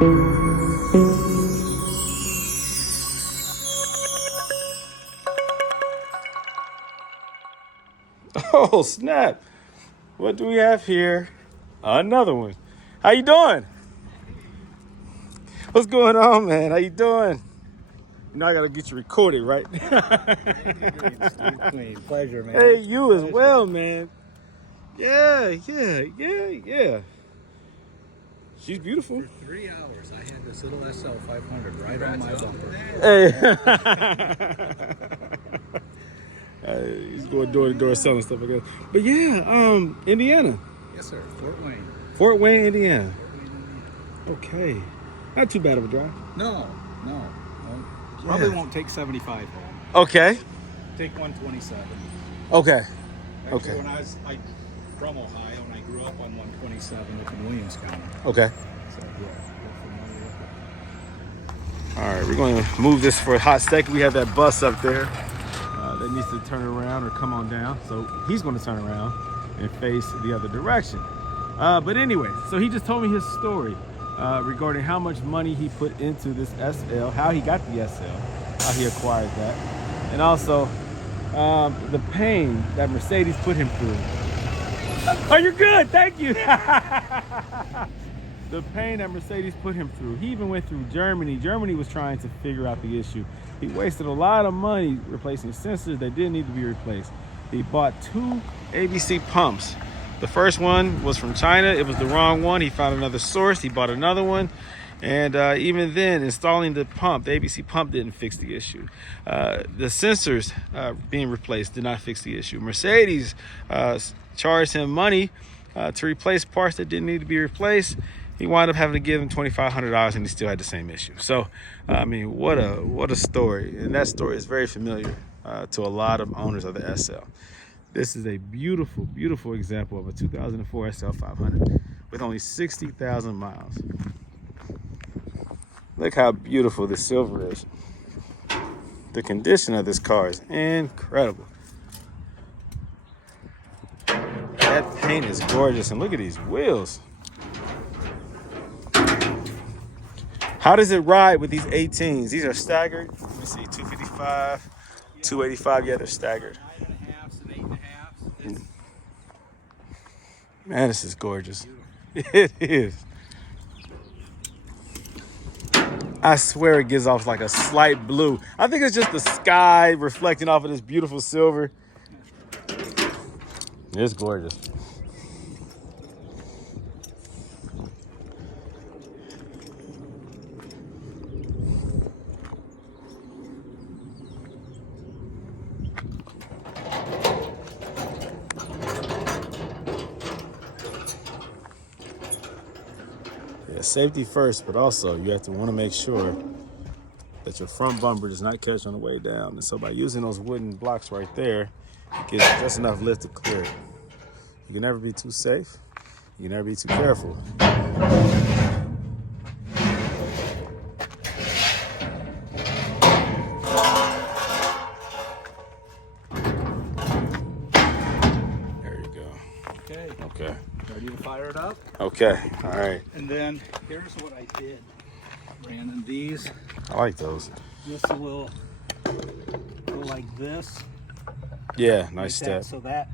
Oh, snap. What do we have here? Another one. How you doing? What's going on, man? How you doing? You know I gotta get you recorded, right? Pleasure, man. Hey, you as well, man. Yeah. She's beautiful. For 3 hours, I had this little SL500 right on my bumper. Hey. He's going door to door selling stuff like that. But yeah, Indiana. Yes, sir. Fort Wayne. Fort Wayne, Indiana. Okay. Not too bad of a drive. No. Probably won't take 75 home. Okay. Take 127. Okay. Actually, when I was from Ohio, and I grew up on 127 up in Williams County. Okay. So yeah. All right, we're going to move this for a hot second. We have that bus up there that needs to turn around or come on down. So he's going to turn around and face the other direction. But anyway, so he just told me his story regarding how much money he put into this SL, how he got the SL, how he acquired that, and also the pain that Mercedes put him through. Oh, you're good. Thank you. The pain that Mercedes put him through. He even went through Germany. Germany was trying to figure out the issue. He wasted a lot of money replacing sensors that didn't need to be replaced. He bought 2 ABC pumps. The first one was from China. It was the wrong one. He found another source. He bought another one. And even then, installing the pump, the ABC pump didn't fix the issue. The sensors being replaced did not fix the issue. Mercedes charged him money to replace parts that didn't need to be replaced. He wound up having to give him $2,500, and he still had the same issue. So, I mean, what a story. And that story is very familiar to a lot of owners of the SL. This is a beautiful, beautiful example of a 2004 SL500 with only 60,000 miles. Look how beautiful this silver is. The condition of this car is incredible. That paint is gorgeous, and look at these wheels. How does it ride with these 18s? These are staggered. Let me see, 255, 285. Yeah, they're staggered. 9.5s and 8.5s. Man, this is gorgeous. It is. I swear it gives off like a slight blue. I think it's just the sky reflecting off of this beautiful silver. It's gorgeous. Yeah, safety first, but also you have to want to make sure that your front bumper does not catch on the way down. And so by using those wooden blocks right there, it gives just enough lift to clear it. You can never be too safe. You can never be too careful. There you go. Okay. Ready to fire it up? Okay. All right. And then here's what I did, Brandon. These. I like those. Just a little go like this. Yeah, nice like step. So that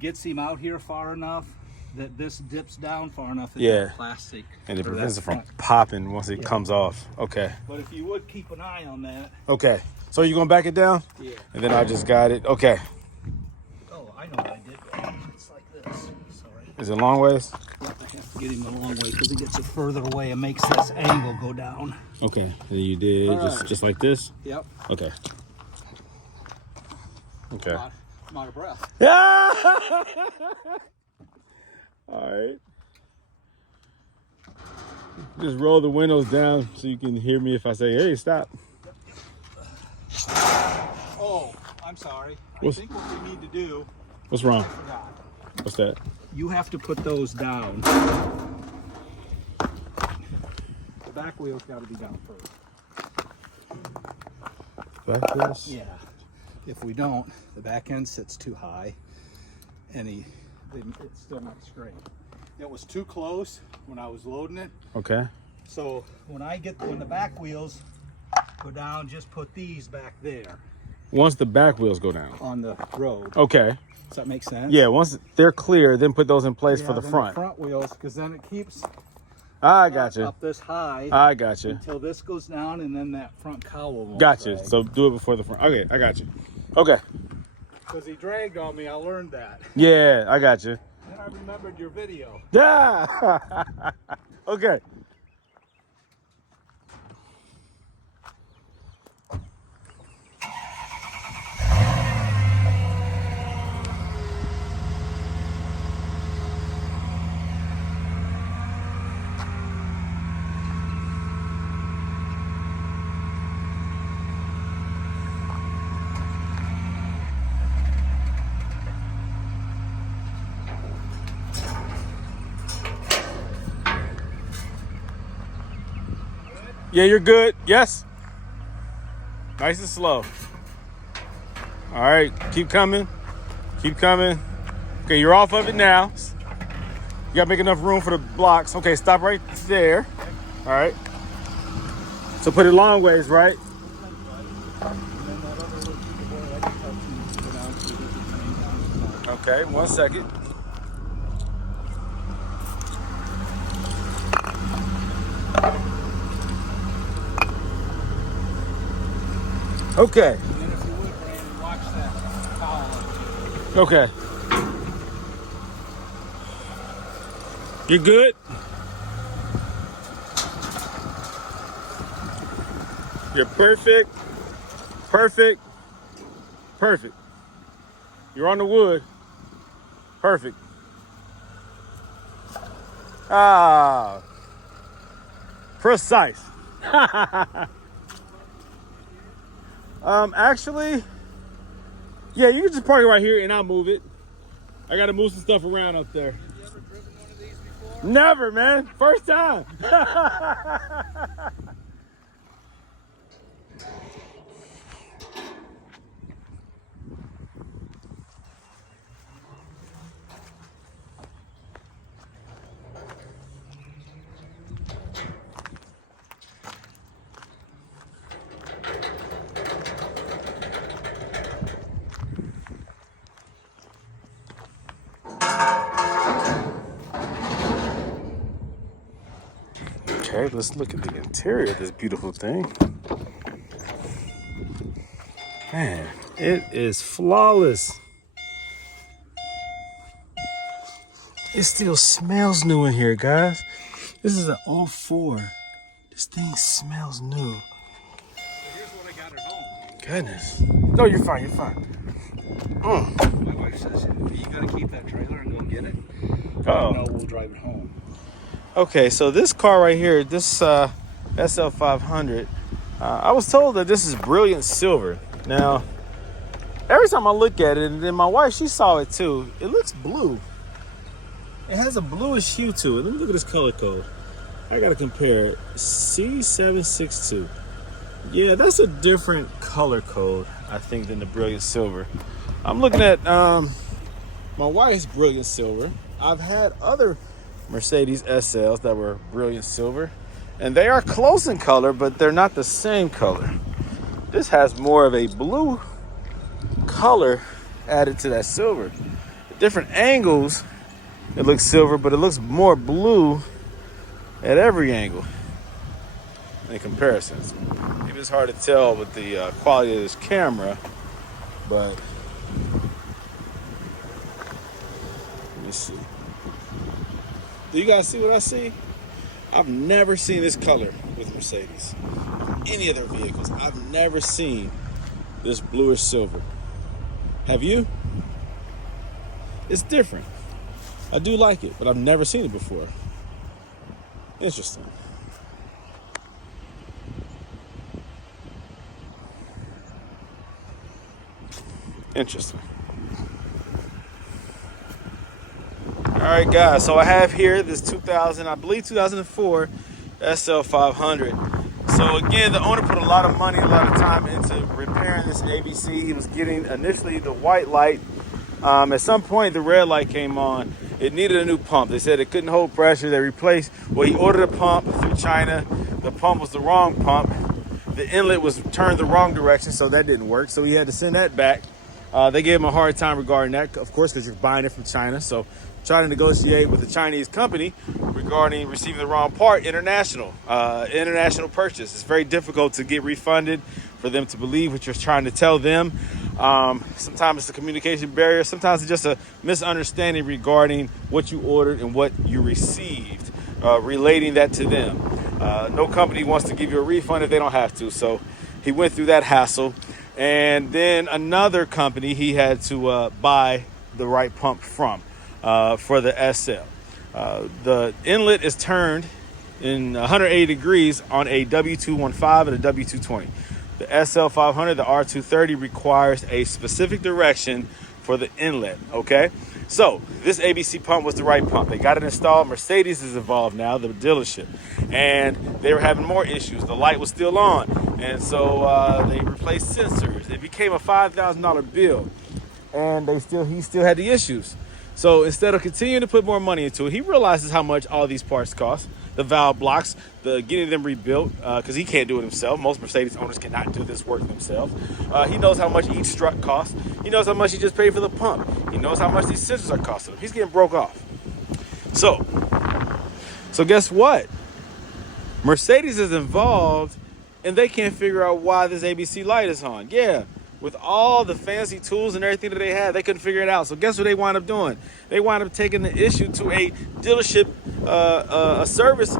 gets him out here far enough that this dips down far enough that Yeah. plastic. And it or prevents that it from front. popping once it comes off. Okay. But if you would keep an eye on that. Okay. So you're going to back it down? Yeah. And then I just got it. Okay. Oh, I know what I did wrong. It's like this. Sorry. Is it long ways? Yep, I have to get him a long way because it gets it further away and makes this angle go down. Okay. And then you did just like this? Yep. Okay. Okay. I'm out of breath. Yeah. All right. Just roll the windows down so you can hear me if I say, hey, stop. Oh, I'm sorry. I think what we need to do. What's wrong? I forgot. What's that? You have to put those down. The back wheel's got to be down first. Back wheels? Yeah. If we don't, the back end sits too high, and it's still not straight. It was too close when I was loading it, Okay. So when the back wheels go down, just put these back there Once the back wheels go down. on the road. Okay. Does that make sense? Yeah, once they're clear, then put those in place for the then front. The front wheels, because then it keeps I got you. up this high. I got you. Until this goes down, and then that front cowl won't Got you. drag. So do it before the front. Okay, I got you. Okay. Because he dragged on me, I learned that. Yeah, I got you. Then I remembered your video. Yeah. Okay. Yeah, you're good. Yes. Nice and slow. All right, keep coming. Keep coming. Okay, you're off of it now. You gotta make enough room for the blocks. Okay, stop right there. All right. So put it long ways, right? Okay, 1 second. Okay. And then if you would, Brandon, watch that cowl. Okay. You good? You're perfect. Perfect. Perfect. You're on the wood. Perfect. Ah. Precise. Actually, yeah, you can just park it right here and I'll move it. I gotta move some stuff around up there. Have you ever driven one of these before? Never, man. First time. Okay, let's look at the interior of this beautiful thing. Man, it is flawless. It still smells new in here, guys. This is an 04. This thing smells new. Here's what I got at home. Goodness. No, you're fine, you're fine. My wife says, you gotta keep that trailer and go get it. Uh-oh. No, we'll drive it home. Okay, so this car right here, this SL500, I was told that this is brilliant silver. Now, every time I look at it, and then my wife, she saw it too, it looks blue. It has a bluish hue to it. Let me look at this color code. I gotta compare it. C762. Yeah, that's a different color code, I think, than the brilliant silver. I'm looking at my wife's brilliant silver. I've had other Mercedes SLs that were brilliant silver, and they are close in color, but they're not the same color. This has more of a blue color added to that silver. At different angles, it looks silver, but it looks more blue at every angle in comparisons. Maybe it's hard to tell with the quality of this camera, but let me see. Do you guys see what I see? I've never seen this color with Mercedes. Any of their vehicles. I've never seen this bluish silver. Have you? It's different. I do like it, but I've never seen it before. Interesting. Interesting. All right, guys, so I have here this 2004 SL500. So again, the owner put a lot of money, a lot of time into repairing this ABC. He was getting initially the white light At some point, the red light came on. It needed a new pump. They said it couldn't hold pressure. They replaced, well, he ordered a pump through China. The pump was the wrong pump. The inlet was turned the wrong direction, so that didn't work. So he had to send that back. They gave him a hard time regarding that, of course, because you're buying it from China. So trying to negotiate with a Chinese company regarding receiving the wrong part, international purchase. It's very difficult to get refunded, for them to believe what you're trying to tell them. Sometimes it's a communication barrier. Sometimes it's just a misunderstanding regarding what you ordered and what you received, relating that to them. No company wants to give you a refund if they don't have to. So he went through that hassle. And then another company he had to buy the right pump from for the SL. The inlet is turned in 180 degrees on a W215 and a W220. The SL500, the R230 requires a specific direction for the inlet, okay? So this ABC pump was the right pump. They got it installed. Mercedes is involved now, the dealership. And they were having more issues. The light was still on. And so they replaced sensors. It became a $5,000 bill. And he still had the issues. So instead of continuing to put more money into it, he realizes how much all these parts cost. The valve blocks, getting them rebuilt, because he can't do it himself. Most Mercedes owners cannot do this work themselves. He knows how much each strut costs. He knows how much he just paid for the pump. He knows how much these sensors are costing him. He's getting broke off. So guess what? Mercedes is involved, and they can't figure out why this ABC light is on. Yeah, with all the fancy tools and everything that they had, they couldn't figure it out. So guess what they wind up doing? They wind up taking the issue to a dealership, a service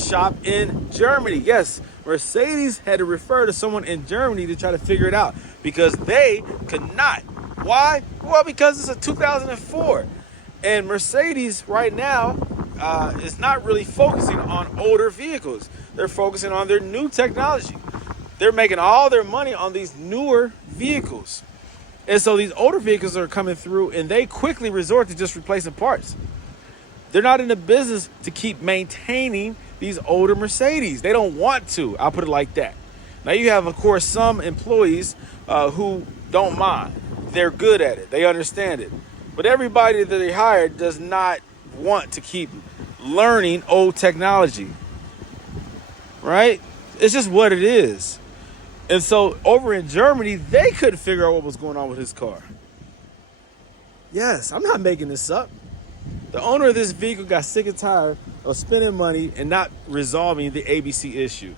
shop in Germany. Yes, Mercedes had to refer to someone in Germany to try to figure it out because they could not. Why? Well, because it's a 2004. And Mercedes right now is not really focusing on older vehicles. They're focusing on their new technology. They're making all their money on these newer vehicles. And so these older vehicles are coming through and they quickly resort to just replacing parts. They're not in the business to keep maintaining these older Mercedes. They don't want to. I'll put it like that. Now you have, of course, some employees who don't mind. They're good at it. They understand it. But everybody that they hire does not want to keep learning old technology. Right? It's just what it is. And so over in Germany, they couldn't figure out what was going on with his car. Yes, I'm not making this up. The owner of this vehicle got sick and tired of spending money and not resolving the ABC issue.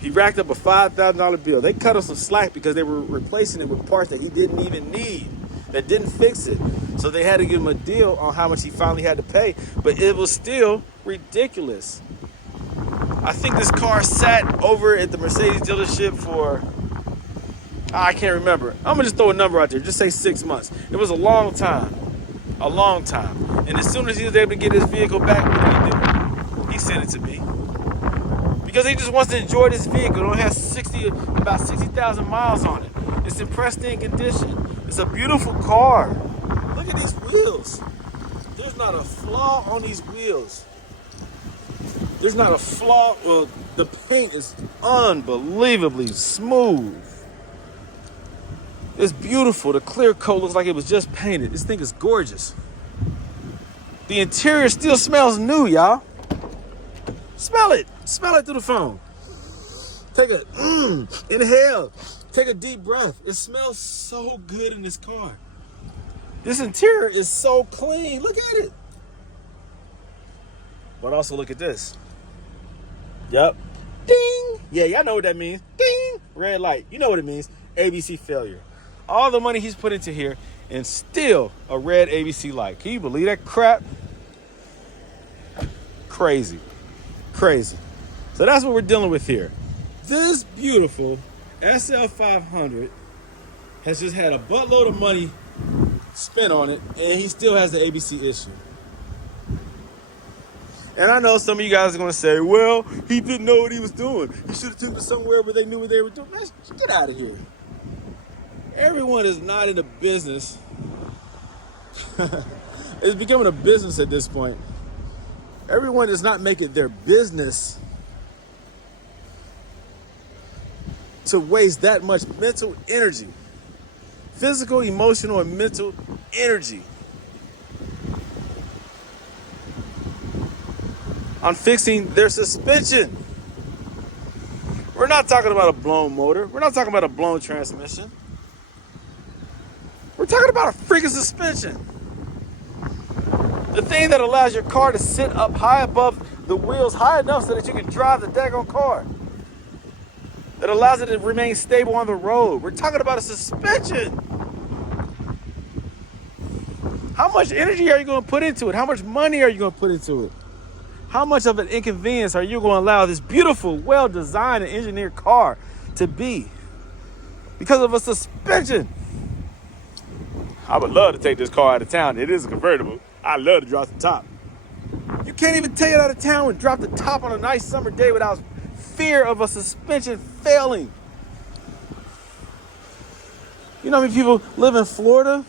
He racked up a $5,000 bill. They cut us some slack because they were replacing it with parts that he didn't even need, that didn't fix it. So they had to give him a deal on how much he finally had to pay, but it was still ridiculous. I think this car sat over at the Mercedes dealership for, I can't remember. I'm gonna just throw a number out there, just say 6 months. It was a long time. A long time. And as soon as he was able to get his vehicle back, what did he do? He sent it to me. Because he just wants to enjoy this vehicle. It only has about 60,000 miles on it. It's in pristine condition. It's a beautiful car. Look at these wheels. There's not a flaw on these wheels. There's not a flaw. Well, the paint is unbelievably smooth. It's beautiful. The clear coat looks like it was just painted. This thing is gorgeous. The interior still smells new, y'all. Smell it. Smell it through the phone. Take a, inhale. Take a deep breath. It smells so good in this car. This interior is so clean. Look at it. But also look at this. Yep. Ding. Yeah, y'all know what that means. Ding. Red light. You know what it means. ABC failure. All the money he's put into here and still a red ABC light. Can you believe that crap? Crazy. Crazy. So that's what we're dealing with here. This beautiful SL500 has just had a buttload of money spent on it, and he still has the ABC issue. And I know some of you guys are going to say, well, he didn't know what he was doing. He should have took it somewhere where they knew what they were doing. Man, get out of here. Everyone is not in the business. It's becoming a business at this point. Everyone is not making their business to waste that much mental energy physical, emotional, and mental energy on fixing their suspension. We're not talking about a blown motor. We're not talking about a blown transmission. We're talking about a freaking suspension. The thing that allows your car to sit up high above the wheels, high enough so that you can drive the daggone car. That allows it to remain stable on the road. We're talking about a suspension. How much energy are you going to put into it? How much money are you going to put into it? How much of an inconvenience are you going to allow this beautiful, well-designed and engineered car to be because of a suspension? I would love to take this car out of town. It is a convertible. I'd love to drop the top. You can't even take it out of town and drop the top on a nice summer day without fear of a suspension failing. You know how many people live in Florida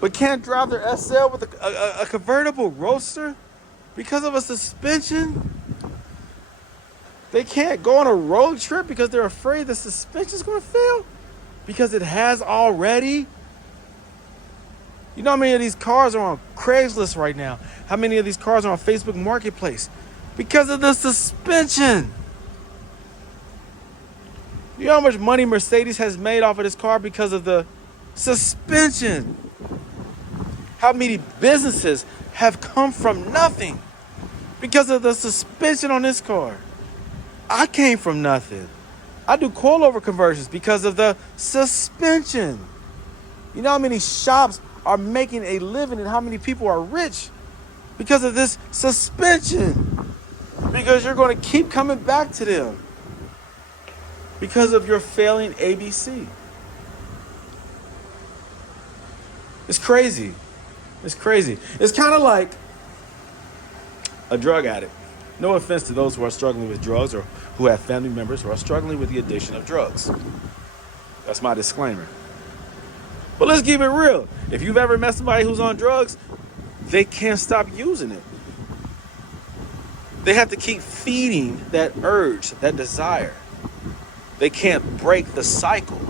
but can't drive their SL with a convertible roadster because of a suspension? They can't go on a road trip because they're afraid the suspension is going to fail because it has already. You know how many of these cars are on Craigslist right now? How many of these cars are on Facebook Marketplace? Because of the suspension. You know how much money Mercedes has made off of this car because of the suspension? How many businesses have come from nothing because of the suspension on this car? I came from nothing. I do coilover conversions because of the suspension. You know how many shops are making a living and how many people are rich because of this suspension? Because you're going to keep coming back to them because of your failing ABC. It's crazy. It's crazy. It's kind of like a drug addict. No offense to those who are struggling with drugs or who have family members who are struggling with the addiction of drugs. That's my disclaimer. But let's keep it real. If you've ever met somebody who's on drugs, they can't stop using it. They have to keep feeding that urge, that desire. They can't break the cycle.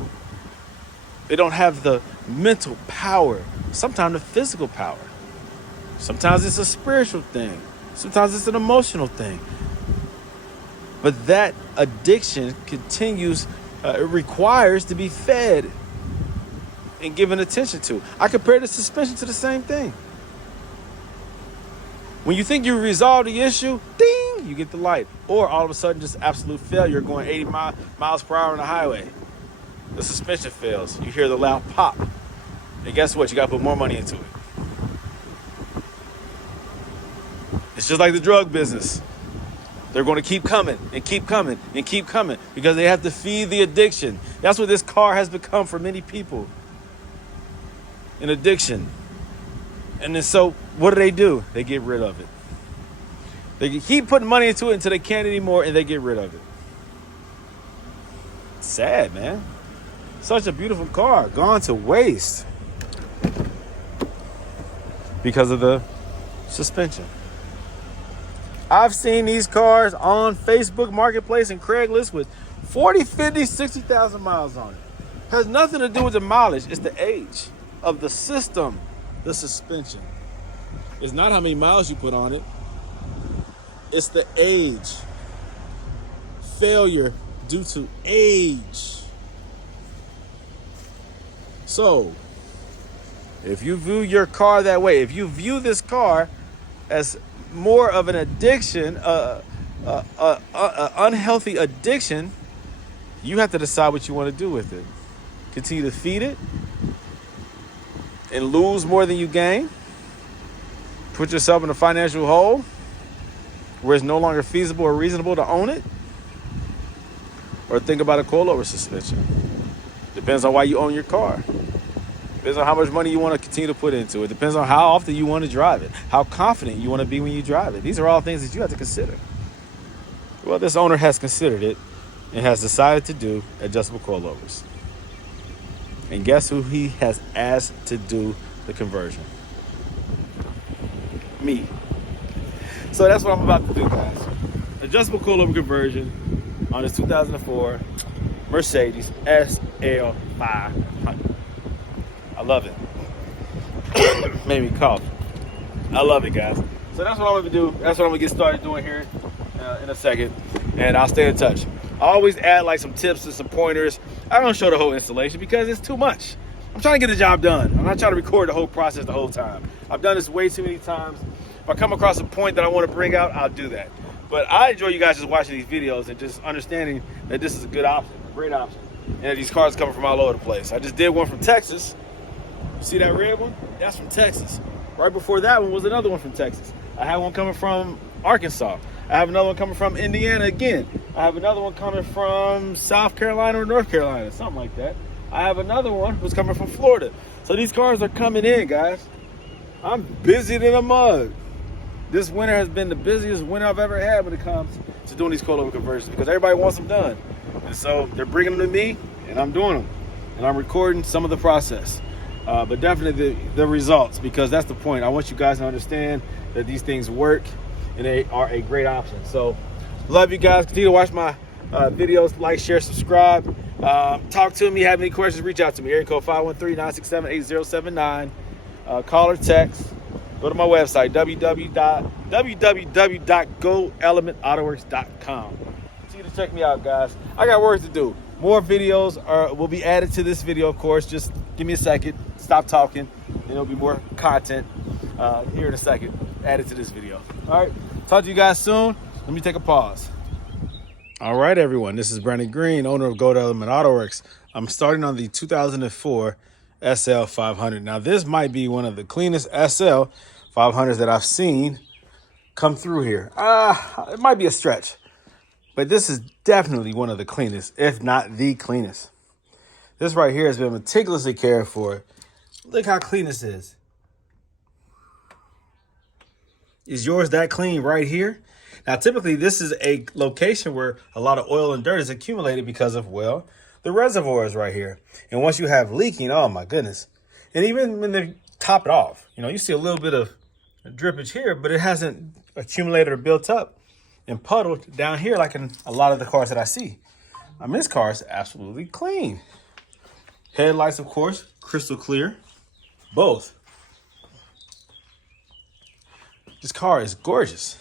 They don't have the mental power, sometimes the physical power. Sometimes it's a spiritual thing. Sometimes it's an emotional thing. But that addiction continues, it requires to be fed and given attention to. I compare the suspension to the same thing. When you think you resolve the issue, ding, you get the light. Or all of a sudden, just absolute failure going 80 miles per hour on the highway. The suspension fails. You hear the loud pop. And guess what? You got to put more money into it. It's just like the drug business. They're going to keep coming and keep coming and keep coming because they have to feed the addiction. That's what this car has become for many people. An addiction. And then so what do? They get rid of it. They keep putting money into it until they can't anymore and they get rid of it. It's sad, man. Such a beautiful car gone to waste because of the suspension. I've seen these cars on Facebook Marketplace and Craigslist with 40, 50, 60,000 miles on it. Has nothing to do with the mileage. It's the age of the system, the suspension. It's not how many miles you put on it. It's the age. Failure due to age. So, if you view your car that way, if you view this car as more of an addiction, unhealthy addiction, you have to decide what you want to do with it. Continue to feed it and lose more than you gain. Put yourself in a financial hole where it's no longer feasible or reasonable to own it. Or think about a coilover suspension. Depends on why you own your car. Depends on how much money you want to continue to put into it. Depends on how often you want to drive it. How confident you want to be when you drive it. These are all things that you have to consider. Well, this owner has considered it and has decided to do adjustable coilovers. And guess who he has asked to do the conversion? Me. So that's what I'm about to do, guys. Adjustable coilover conversion on this 2004 Mercedes SL500. love it. Made me cough. I love it, guys. So that's what I'm gonna do. That's what I'm gonna get started doing here in a second, and I'll stay in touch. I always add like some tips and some pointers. I don't show the whole installation because it's too much. I'm trying to get the job done. I'm not trying to record the whole process the whole time. I've done this way too many times. If I come across a point that I want to bring out, I'll do that. But I enjoy you guys just watching these videos and just understanding that this is a good option, a great option. And that these cars coming from all over the place. I just did one from Texas. See that red one? That's from Texas. Right before that one was another one from Texas. I have one coming from Arkansas. I have another one coming from Indiana again. I have another one coming from South Carolina or North Carolina, something like that. I have another one who's coming from Florida. So these cars are coming in, guys. I'm busy than a mug. This winter has been the busiest winter I've ever had when it comes to doing these coilover conversions because everybody wants them done. And so they're bringing them to me and I'm doing them. And I'm recording some of the process. But definitely the results, because that's the point. I want you guys to understand that these things work and they are a great option. So love you guys. Continue to watch my videos, like, share, subscribe. Talk to me, have any questions, reach out to me. Area code 513-967-8079. Call or text. Go to my website, www.goldelementautoworks.com. Continue to check me out, guys. I got work to do. More videos will be added to this video, of course. Just give me a second. Stop talking, and there'll be more content here in a second added to this video. All right, talk to you guys soon. Let me take a pause. All right, everyone. This is Brandon Green, owner of Goldelementautoworks. I'm starting on the 2004 SL500. Now, this might be one of the cleanest SL500s that I've seen come through here. It might be a stretch, but this is definitely one of the cleanest, if not the cleanest. This right here has been meticulously cared for. Look how clean this is. Is yours that clean right here? Now, typically, this is a location where a lot of oil and dirt is accumulated because of, well, the reservoir is right here. And once you have leaking, oh, my goodness. And even when they top it off, you see a little bit of drippage here, but it hasn't accumulated or built up and puddled down here like in a lot of the cars that I see. I mean, this car is absolutely clean. Headlights, of course, crystal clear. Both. This car is gorgeous.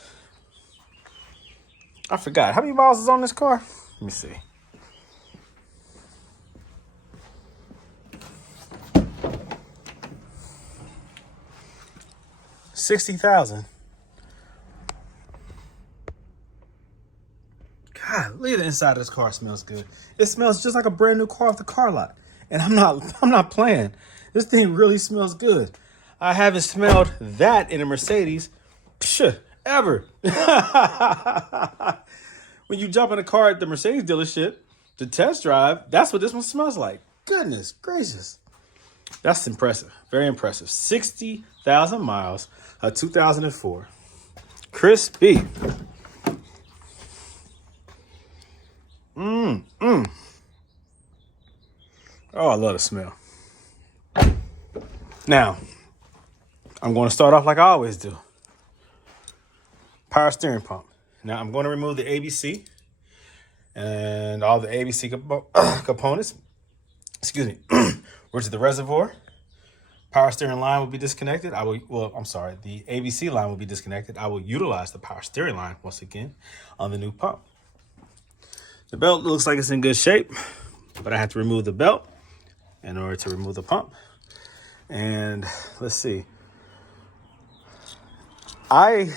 I forgot. How many miles is on this car? Let me see. $60,000. God, look at the inside of this car. Smells good. It smells just like a brand new car off the car lot. And I'm not playing. This thing really smells good. I haven't smelled that in a Mercedes ever. When you jump in a car at the Mercedes dealership to test drive, that's what this one smells like. Goodness gracious. That's impressive. Very impressive. 60,000 miles, a 2004. Crispy. Oh, I love the smell. Now, I'm going to start off like I always do. Power steering pump. Now, I'm going to remove the ABC and all the ABC components. Excuse me. Which is the reservoir. Power steering line will be disconnected. The ABC line will be disconnected. I will utilize the power steering line once again on the new pump. The belt looks like it's in good shape, but I have to remove the belt in order to remove the pump. And let's see. I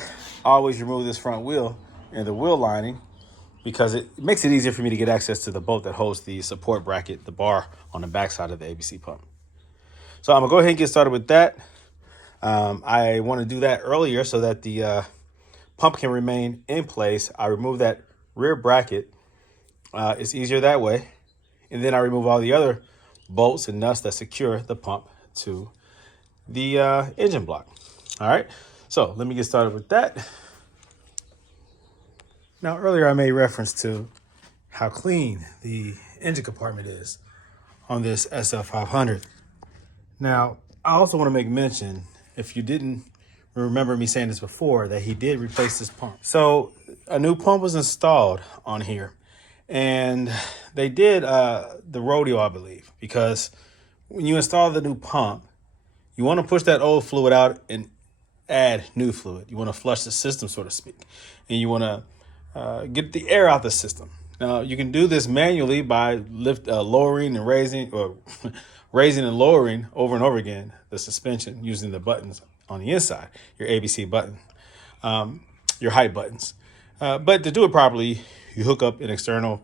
always remove this front wheel and the wheel lining because it makes it easier for me to get access to the bolt that holds the support bracket, the bar on the backside of the ABC pump. So I'm gonna go ahead and get started with that. I want to do that earlier so that the pump can remain in place. I remove that rear bracket. It's easier that way. And then I remove all the other bolts and nuts that secure the pump to the engine block. All right, so let me get started with that. Now, earlier I made reference to how clean the engine compartment is on this SL500. Now, I also want to make mention, if you didn't remember me saying this before, that he did replace this pump. So a new pump was installed on here, and they did the rodeo, I believe, because when you install the new pump, you want to push that old fluid out and add new fluid. You want to flush the system, so to speak, and you want to get the air out the system. Now, you can do this manually by lowering and raising, or raising and lowering over and over again the suspension using the buttons on the inside, your ABC button, your height buttons. But to do it properly, you hook up an external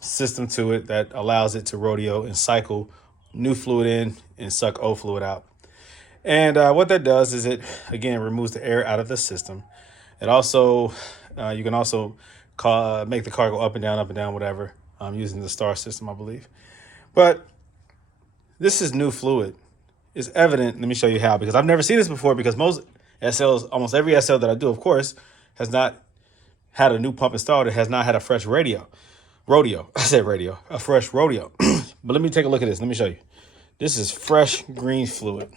system to it that allows it to rodeo and cycle new fluid in and suck old fluid out. And what that does is it, again, removes the air out of the system. It also, you can also make the car go up and down, whatever, using the star system, I believe. But this is new fluid. It's evident. Let me show you how, because I've never seen this before, because most SLs, almost every SL that I do, of course, has not had a new pump installed. It has not had a fresh rodeo. A fresh rodeo. But let me take a look at this. Let me show you. This is fresh green fluid.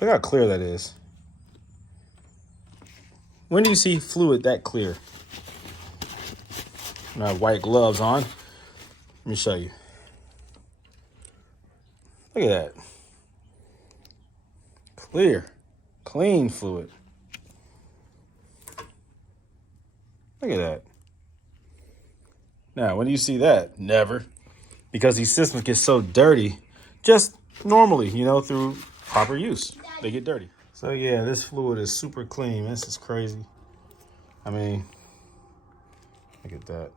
Look how clear that is. When do you see fluid that clear? I have white gloves on. Let me show you. Look at that. Clear, clean fluid. Look at that. Now, when do you see that? Never. Because these systems get so dirty just normally, through proper use. They get dirty. So yeah, this fluid is super clean. This is crazy. I mean, look at that.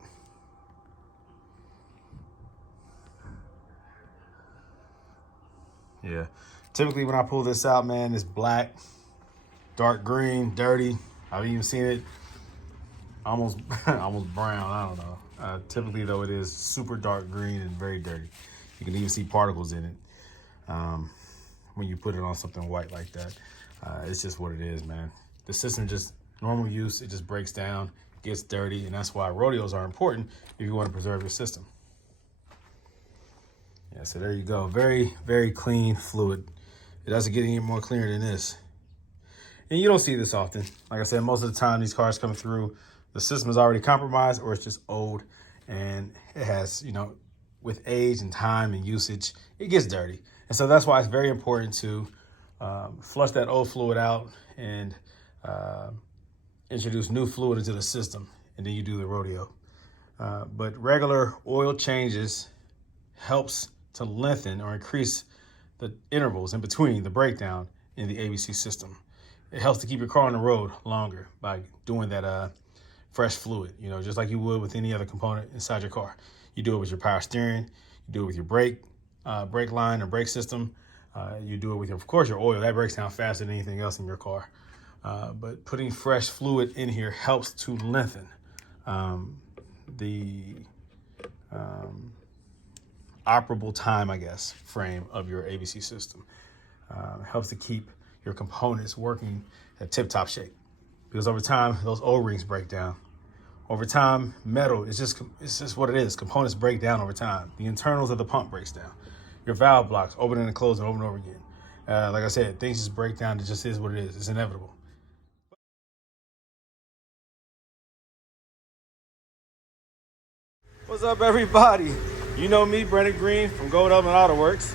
Yeah. Typically when I pull this out, man, it's black, dark green, dirty. I've even seen it almost brown. I don't know. Typically, though, it is super dark green and very dirty. You can even see particles in it when you put it on something white like that. It's just what it is, man. The system, just normal use, it just breaks down, gets dirty, and that's why rodeos are important if you want to preserve your system. Yeah, so there you go. Very, very clean fluid. It doesn't get any more cleaner than this. And you don't see this often. Like I said, most of the time these cars come through, the system is already compromised or it's just old, and it has, with age and time and usage, it gets dirty. And so that's why it's very important to flush that old fluid out and introduce new fluid into the system, and then you do the rodeo. But regular oil changes helps to lengthen or increase the intervals in between the breakdown in the ABC system. It helps to keep your car on the road longer by doing that fresh fluid, just like you would with any other component inside your car. You do it with your power steering, you do it with your brake line or brake system. You do it with, of course, your oil. That breaks down faster than anything else in your car. But putting fresh fluid in here helps to lengthen the operable time, frame of your ABC system. Helps to keep your components working at tip-top shape, because over time those O-rings break down. Over time, metal it's just what it is. Components break down over time. The internals of the pump breaks down. Your valve blocks opening and closing over and over again. Like I said, things just break down. It just is what it is. It's inevitable. What's up, everybody? You know me, Brendan Green from Goldelementautoworks.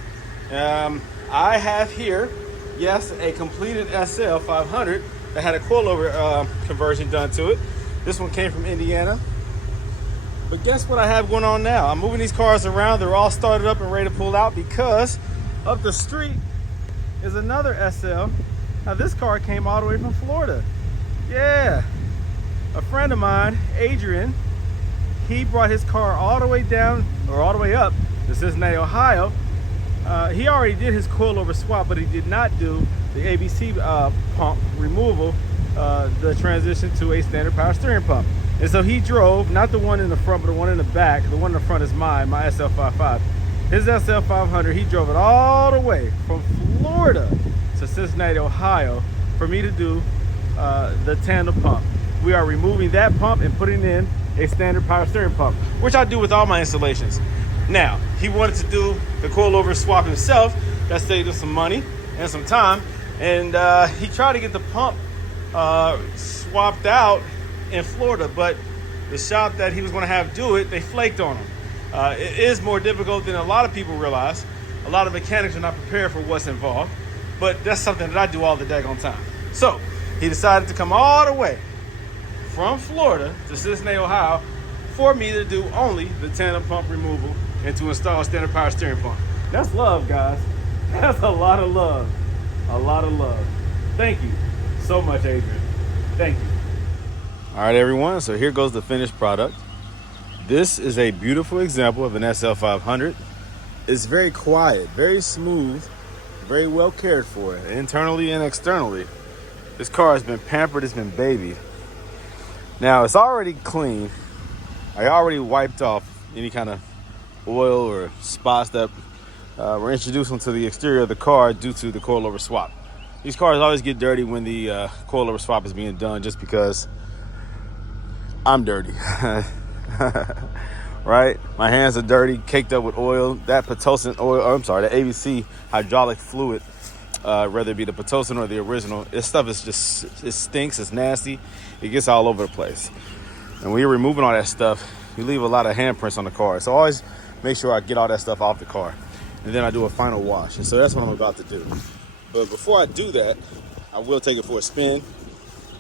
I have here, yes, a completed SL500 that had a coilover conversion done to it. This one came from Indiana. But guess what I have going on now? I'm moving these cars around. They're all started up and ready to pull out because up the street is another SL. Now this car came all the way from Florida. Yeah, a friend of mine, Adrian, he brought his car all the way down, or all the way up to Cincinnati, Ohio. He already did his coilover swap, but he did not do the ABC pump removal, the transition to a standard power steering pump. And so he drove, not the one in the front, but the one in the back. The one in the front is mine, my SL500. His SL500, he drove it all the way from Florida to Cincinnati, Ohio, for me to do the tandem pump. We are removing that pump and putting in a standard power steering pump, which I do with all my installations. Now, he wanted to do the coilover swap himself. That saved him some money and some time. And he tried to get the pump swapped out in Florida, but the shop that he was going to have do it, they flaked on him. It is more difficult than a lot of people realize. A lot of mechanics are not prepared for what's involved, but that's something that I do all the daggone time. So he decided to come all the way from Florida to Cincinnati, Ohio, for me to do only the tandem pump removal and to install a standard power steering pump. That's love, guys. That's a lot of love. A lot of love. Thank you so much, Adrian. Thank you. All right, everyone. So here goes the finished product. This is a beautiful example of an SL500. It's very quiet, very smooth, very well cared for, internally and externally. This car has been pampered, it's been babied. Now, it's already clean. I already wiped off any kind of oil or spots that were introduced into the exterior of the car due to the coilover swap. These cars always get dirty when the coilover swap is being done, just because I'm dirty. Right? My hands are dirty, caked up with oil. That Pitocin oil, the ABC hydraulic fluid, whether it be the Pitocin or the original, this stuff is just, it stinks, it's nasty, it gets all over the place. And when you're removing all that stuff, you leave a lot of handprints on the car. So always make sure I get all that stuff off the car. And then I do a final wash. And so that's what I'm about to do. But before I do that, I will take it for a spin.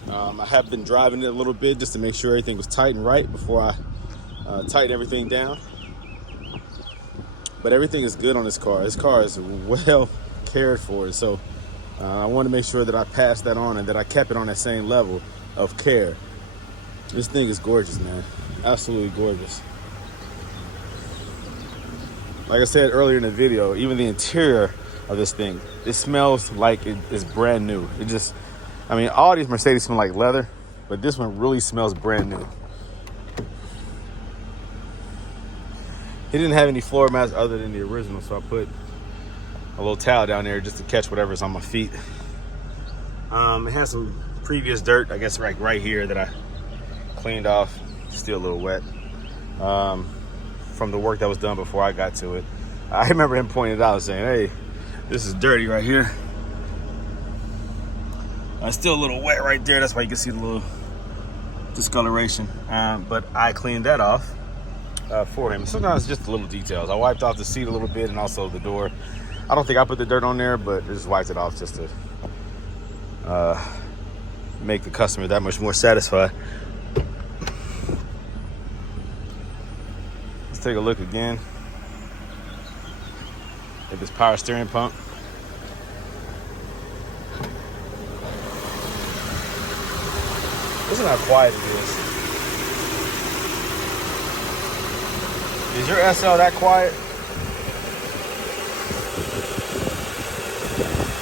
I have been driving it a little bit just to make sure everything was tight and right before I tighten everything down. But everything is good on this car. This car is well cared for. So I want to make sure that I passed that on and that I kept it on that same level of care. This thing is gorgeous, man. Absolutely gorgeous. Like I said earlier in the video, even the interior of this thing, it smells like it is brand new. It just, I mean, all these Mercedes smell like leather, but this one really smells brand new. He didn't have any floor mats other than the original, so I put a little towel down there just to catch whatever's on my feet. It has some previous dirt, I guess, right here that I cleaned off. Still a little wet from the work that was done before I got to it. I remember him pointing it out, saying, hey, this is dirty right here. It's still a little wet right there. That's why you can see the little discoloration. But I cleaned that off for him. Sometimes it's just the little details. I wiped off the seat a little bit and also the door. I don't think I put the dirt on there, but I just wiped it off just to make the customer that much more satisfied. Let's take a look again at this power steering pump. Listen how quiet it is. Is your SL that quiet?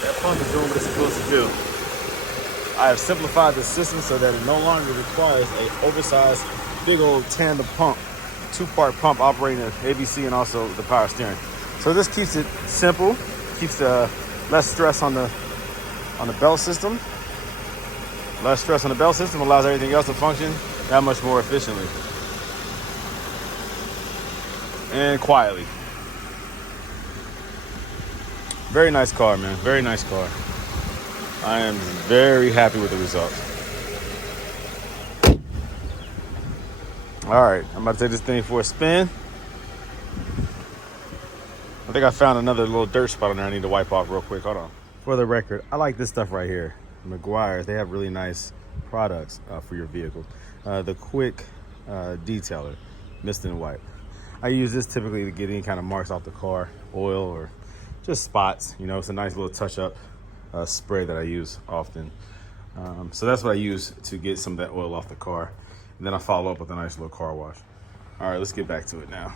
That pump is doing what it's supposed to do. I have simplified the system so that it no longer requires an oversized, big old tandem pump, two-part pump operating the ABC and also the power steering. So this keeps it simple, keeps less stress on the belt system. Less stress on the belt system allows everything else to function that much more efficiently and quietly. Very nice car, man. Very nice car. I am very happy with the results. All right, I'm about to take this thing for a spin. I think I found another little dirt spot on there I need to wipe off real quick. Hold on. For the record, I like this stuff right here. Meguiar's, they have really nice products for your vehicle. The quick detailer, mist and wipe. I use this typically to get any kind of marks off the car, oil or just spots. You know, it's a nice little touch-up spray that I use often. So that's what I use to get some of that oil off the car. And then I follow up with a nice little car wash. All right, let's get back to it now.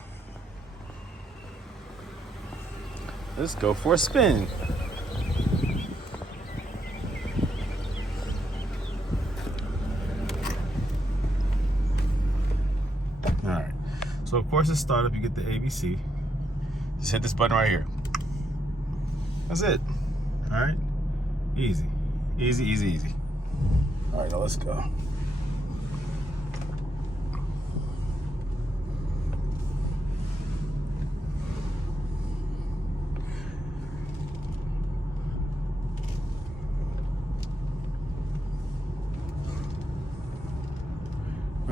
Let's go for a spin. All right, so of course to start up, you get the ABC. Just hit this button right here. That's it. All right, easy, easy, easy, easy. All right, now let's go.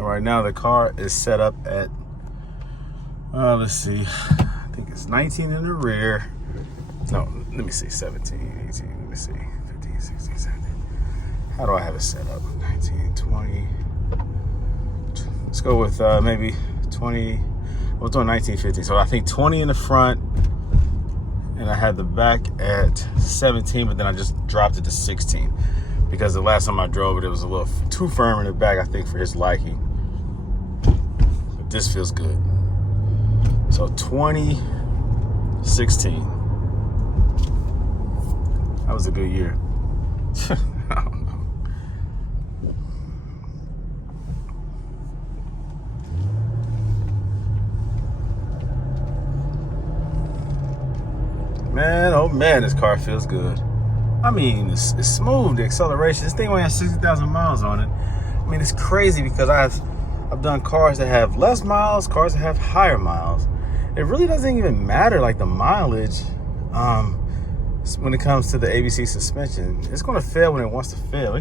And right now the car is set up at, let's see, I think it's 19 in the rear. No, let me see, 17, 18, let me see, 15, 16, 17. How do I have it set up? 19, 20. Let's go with maybe 20. We're doing 19, 15. So I think 20 in the front. And I had the back at 17, but then I just dropped it to 16. Because the last time I drove it, it was a little too firm in the back, I think, for his liking. But this feels good. So 20, 16. That was a good year. I don't know. Man, oh man, this car feels good. I mean, it's smooth, the acceleration. This thing only has 60,000 miles on it. I mean, it's crazy because I've done cars that have less miles, cars that have higher miles. It really doesn't even matter, like the mileage, when it comes to the ABC suspension. It's gonna fail when it wants to fail.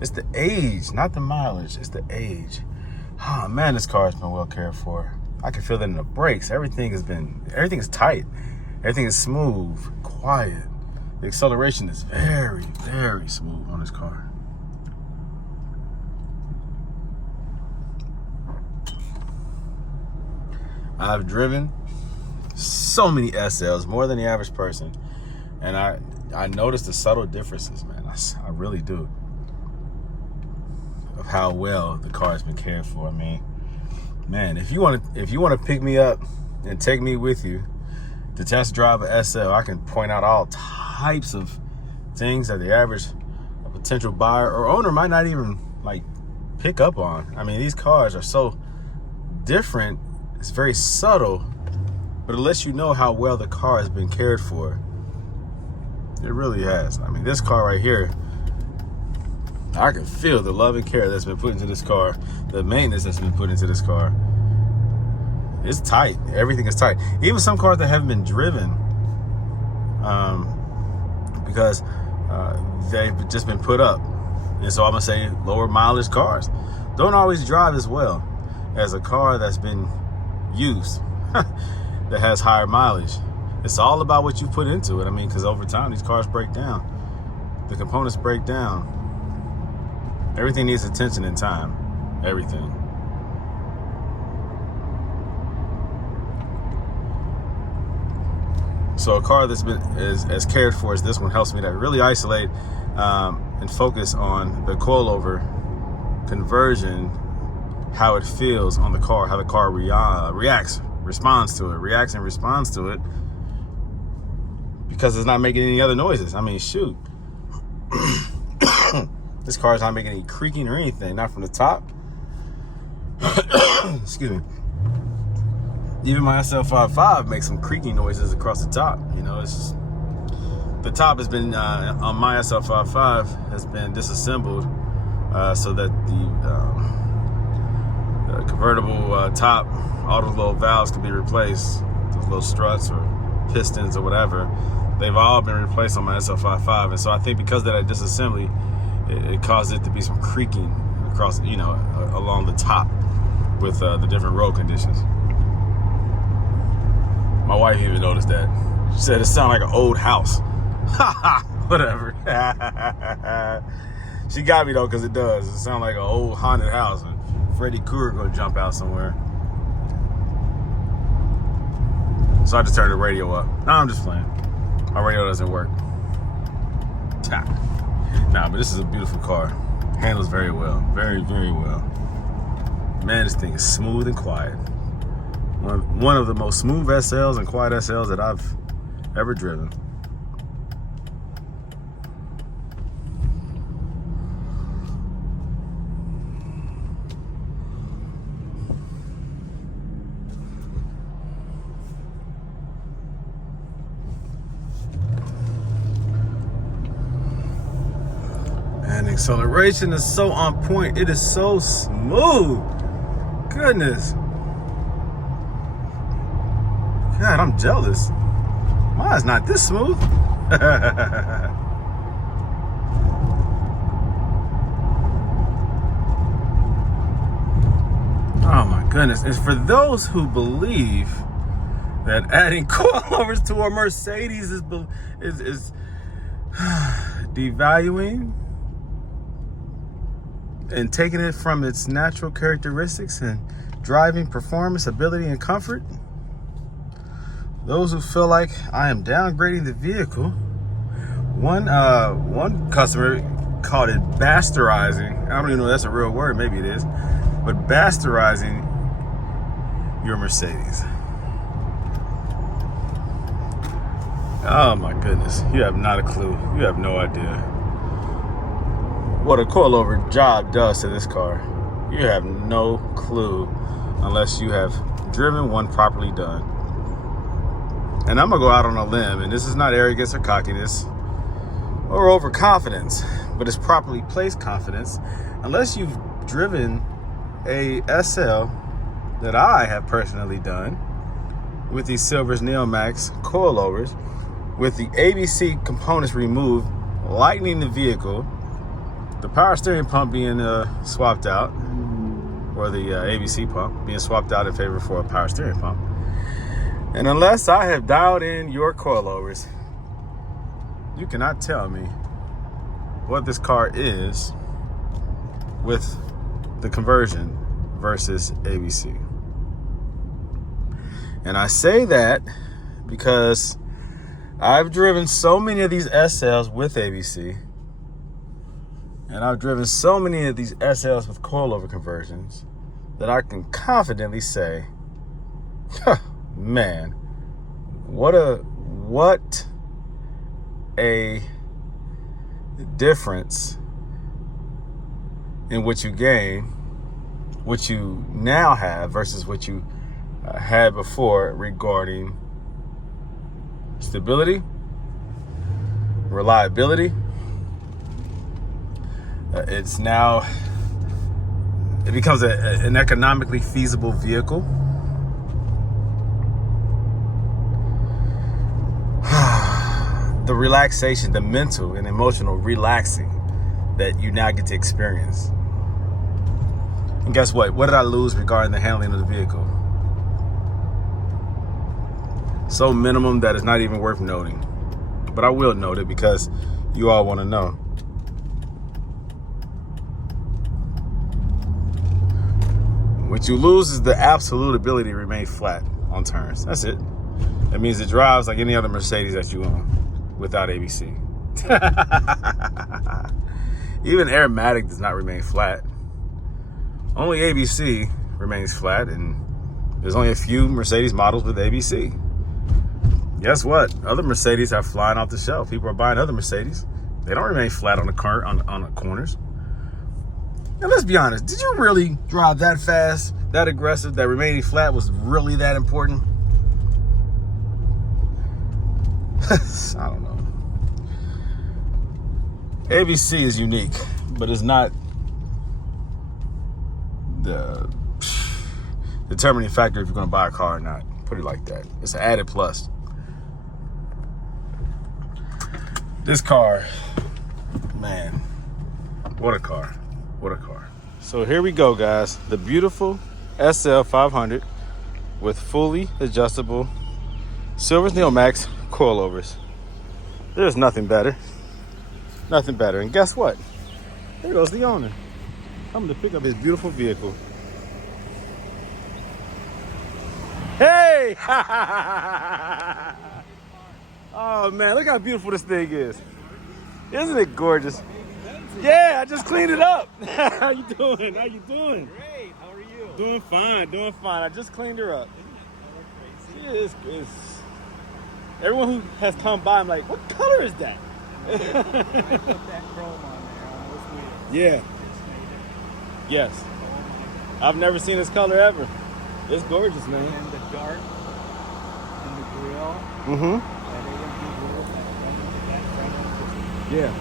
It's the age, not the mileage, it's the age. Oh man, this car has been well cared for. I can feel that in the brakes. Everything is tight. Everything is smooth, quiet. The acceleration is very, very smooth on this car. I've driven so many SLs, more than the average person. And I noticed the subtle differences, man. I really do. Of how well the car has been cared for. I mean, man, if you want to pick me up and take me with you to test drive a SL, I can point out all types of things that the average potential buyer or owner might not even like pick up on. I mean, these cars are so different. It's very subtle, but it lets you know how well the car has been cared for. It really has. I mean, this car right here, I can feel the love and care that's been put into this car, the maintenance that's been put into this car. It's tight. Everything is tight. Even some cars that haven't been driven, because they've just been put up. And so I'm gonna say lower mileage cars don't always drive as well as a car that's been used that has higher mileage. It's all about what you put into it. I mean, because over time these cars break down. The components break down. Everything needs attention and time. Everything. So a car that's been as cared for as this one helps me to really isolate and focus on the coilover conversion, how it feels on the car, how the car reacts and responds to it, because it's not making any other noises. I mean, shoot. This car is not making any creaking or anything, not from the top. Excuse me. Even my SL500 makes some creaking noises across the top. You know, it's just, the top has been, on my SL500 has been disassembled so that the convertible top, all those little valves can be replaced, those little struts or pistons or whatever. They've all been replaced on my SL500. And so I think because of that disassembly, it caused it to be some creaking across, you know, along the top with the different road conditions. My wife even noticed that. She said it sounded like an old house. Whatever. She got me though, because it does. It sounds like an old haunted house and Freddy Krueger gonna jump out somewhere. So I just turned the radio up. No, I'm just playing. My radio doesn't work. Nah, but this is a beautiful car. Handles very well. Very, very well. Man, this thing is smooth and quiet. One of the most smooth SLs and quiet SLs that I've ever driven. And the acceleration is so on point. It is so smooth. Goodness. God, I'm jealous. Mine's not this smooth. Oh my goodness. It's for those who believe that adding coilovers to a Mercedes is devaluing and taking it from its natural characteristics and driving performance, ability, and comfort. Those who feel like I am downgrading the vehicle. One customer called it bastardizing. I don't even know if that's a real word, maybe it is, but bastardizing your Mercedes. Oh my goodness, you have not a clue. You have no idea what a coilover job does to this car. You have no clue unless you have driven one properly done. And I'm gonna go out on a limb, and this is not arrogance or cockiness or overconfidence, but it's properly placed confidence. Unless you've driven a SL that I have personally done with these Silver's Neomax coilovers, with the ABC components removed, lightening the vehicle, the power steering pump being swapped out, or the ABC pump being swapped out in favor for a power steering pump. And unless I have dialed in your coilovers, you cannot tell me what this car is with the conversion versus ABC. And I say that because I've driven so many of these SLs with ABC, and I've driven so many of these SLs with coilover conversions that I can confidently say, man, what a difference in what you gain, what you now have versus what you had before regarding stability, reliability. It becomes an economically feasible vehicle. The relaxation, the mental and emotional relaxing that you now get to experience. And guess what? What did I lose regarding the handling of the vehicle? So minimum that it's not even worth noting. But I will note it because you all want to know. What you lose is the absolute ability to remain flat on turns. That's it. That means it drives like any other Mercedes that you own without ABC. Even Aromatic does not remain flat. Only ABC remains flat, and there's only a few Mercedes models with ABC. Guess what? Other Mercedes are flying off the shelf. People are buying other Mercedes. They don't remain flat on the corners. And let's be honest, did you really drive that fast, that aggressive, that remaining flat was really that important? I don't know. ABC is unique, but it's not the determining factor if you're going to buy a car or not. Put it like that. It's an added plus. This car, man, what a car. What a car. So here we go, guys. The beautiful SL500 with fully adjustable Silver's Neomax coilovers. There's nothing better. Nothing better. And guess what? There goes the owner. I'm going to pick up his beautiful vehicle. Hey! Oh, man, look how beautiful this thing is. Isn't it gorgeous? Yeah, I just cleaned it up. How you doing? How you doing? Great. How are you? Doing fine, doing fine. I just cleaned her up. Isn't it It's everyone who has come by, I'm like, what color is that? I put that chrome on there. I was weird. Yeah. Just made it. Yes. Oh my I've never seen this color ever. It's gorgeous, God. man. And the dark and the grill. Mm-hmm. Yeah.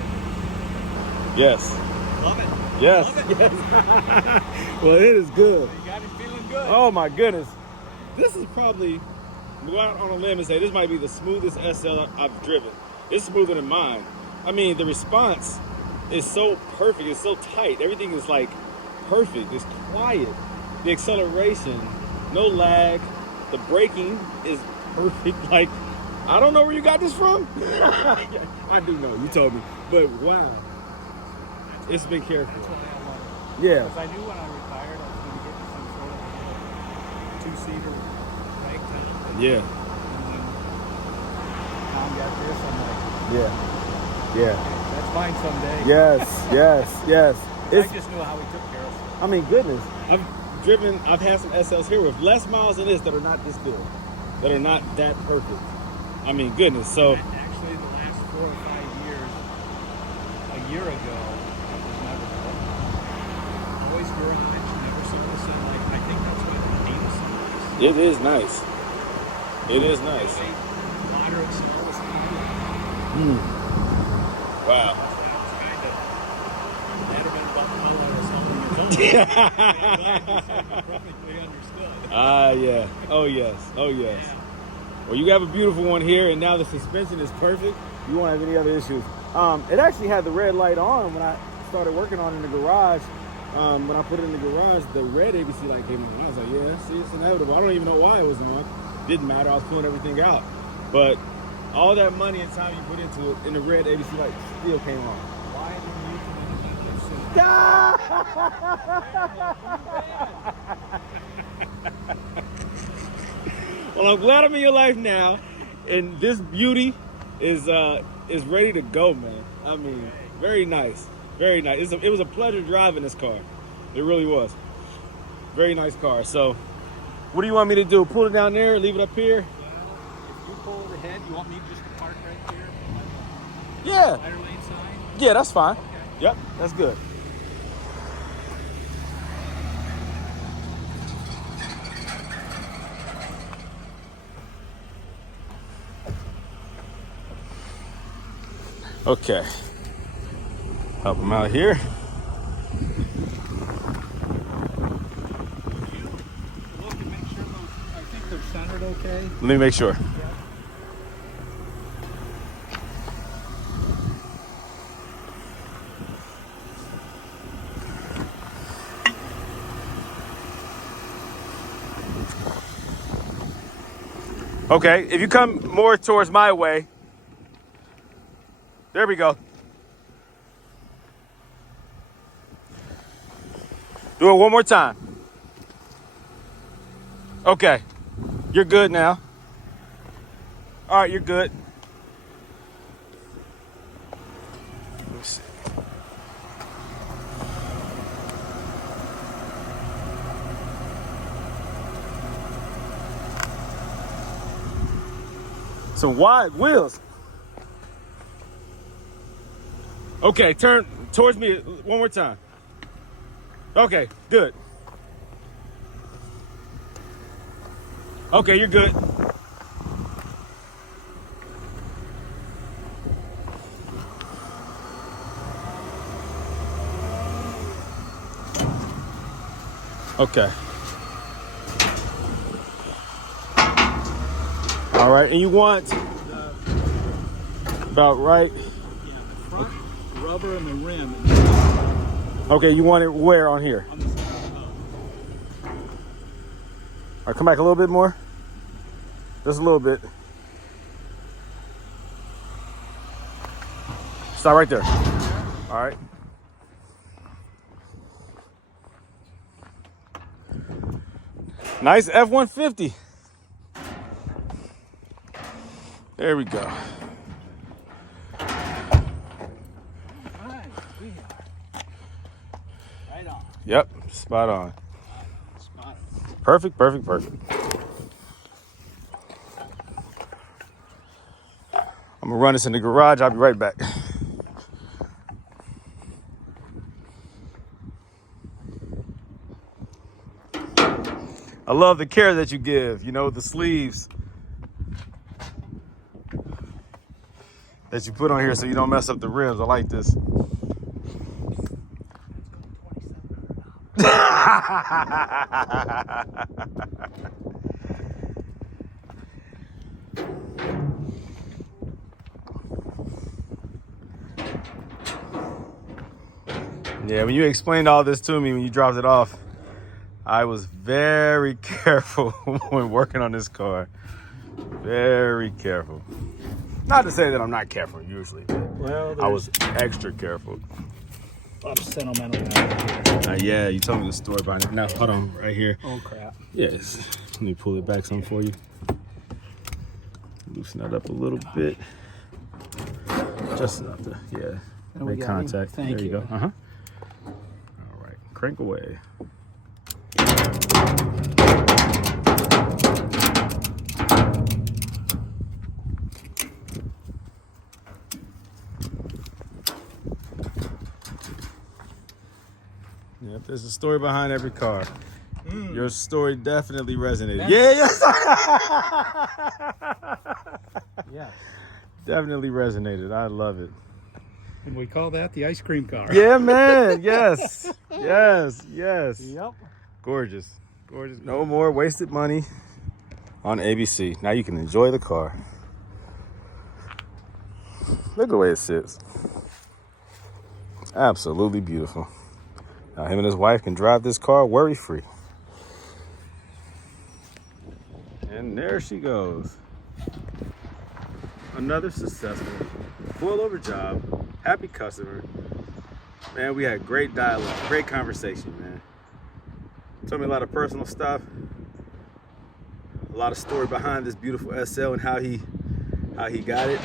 Yes. Love it. Yes. Love it. Yes. Well, it is good. You got it feeling good. Oh my goodness. This is probably, go out on a limb and say this might be the smoothest SL I've driven. It's smoother than mine. I mean, the response is so perfect. It's so tight. Everything is like perfect. It's quiet. the acceleration, no lag. The braking is perfect. Like, I don't know where you got this from. I do know, you told me. But wow, it's been careful. That's why I love it. Yeah. Because I knew when I retired I was going to get some sort of two-seater ragtime. Yeah. And then Tom got this. I'm like, Yeah. Yeah. that's mine someday. Yes. Yes. Yes. I just knew how he took care of it. I mean, goodness. I've had some SLs here with less miles than this that are not this good, that are not that perfect. I mean, goodness. So Actually, the last 4 or 5 years, a year ago, it was never good. Always garage, never something to like. I think that's why the paint is so nice. it is nice. It is nice. Water and snow is Wow. That's why I was kind of adamant about the color or something. Perfectly understood. Yeah. Oh yes. Oh yes. Yeah. Well, you have a beautiful one here, and now the suspension is perfect. You won't have any other issues. It actually had the red light on when I started working on it in the garage. When I put it in the garage, the red ABC light came on. I was like, yeah, see, it's inevitable. I don't even know why it was on. Didn't matter. I was pulling everything out. But all that money and time you put into it, and the red ABC light still came on. Why didn't you Well, I'm glad I'm in your life now, and this beauty is ready to go, man. I mean, very nice, very nice. It was a pleasure driving this car. It really was. Very nice car. So, what do you want me to do? Pull it down there, leave it up here? If you pull it ahead, you want me just to park right here? Yeah. Fire lane sign? Yeah, that's fine. Okay. Yep, that's good. Okay, help him out here. Look and make sure those, I think they're centered okay. Let me make sure. Okay, if you come more towards my way, there we go. Do it one more time. Okay, you're good now. All right, you're good. Let me see. Some wide wheels. Okay, turn towards me one more time. Okay, good. Okay, you're good. Okay. All right, and you want about right. Yeah, the front rubber and the rim Okay, you want it where on here? on the side of the boat. All right, come back a little bit more. Just a little bit. Stop right there. All right. Nice F-150. There we go. Alright, we are right on. Yep, spot on. Spot. Perfect, perfect, perfect. I'm gonna run this in the garage. I'll be right back. I love the care that you give, you know, the sleeves that you put on here so you don't mess up the rims. I like this. Yeah, when you explained all this to me when you dropped it off, I was very careful when working on this car. Very careful. Not to say that I'm not careful usually. Well, I was extra careful. a lot of sentimental value here. Yeah, you told me the story behind it. Now, hold on, right here. Oh, crap. Yes. Let me pull it back some for you. Loosen that up a little bit. Just enough to, make contact. Thank there you you. go. All right, crank away. Yep, there's a story behind every car. Your story definitely resonated. Yeah. Definitely resonated. I love it. And we call that the ice cream car. Yeah, man. Yes. Yes. Yep. Gorgeous. Gorgeous. No more wasted money on ABC. Now you can enjoy the car. Look at the way it sits. Absolutely beautiful. Now him and his wife can drive this car worry-free. And there she goes. Another successful coilover job. Happy customer. Man, we had great dialogue, great conversation, man. Told me a lot of personal stuff. A lot of story behind this beautiful SL and how he got it.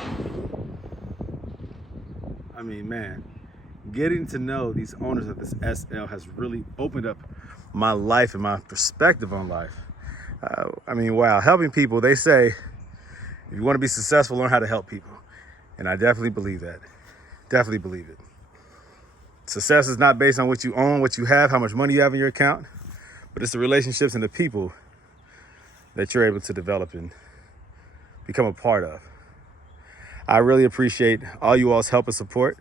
I mean, man, getting to know these owners of this SL has really opened up my life and my perspective on life. I mean, wow, helping people, they say, if you want to be successful, learn how to help people. And I definitely believe that. Definitely believe it. Success is not based on what you own, what you have, how much money you have in your account, but it's the relationships and the people that you're able to develop and become a part of. I really appreciate all you all's help and support,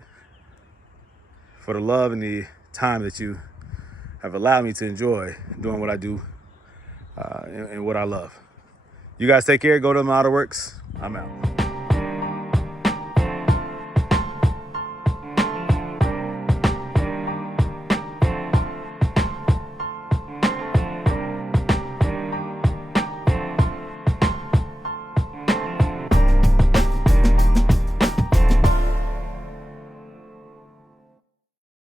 for the love and the time that you have allowed me to enjoy doing what I do and what I love. You guys take care. Go to Autoworks. I'm out.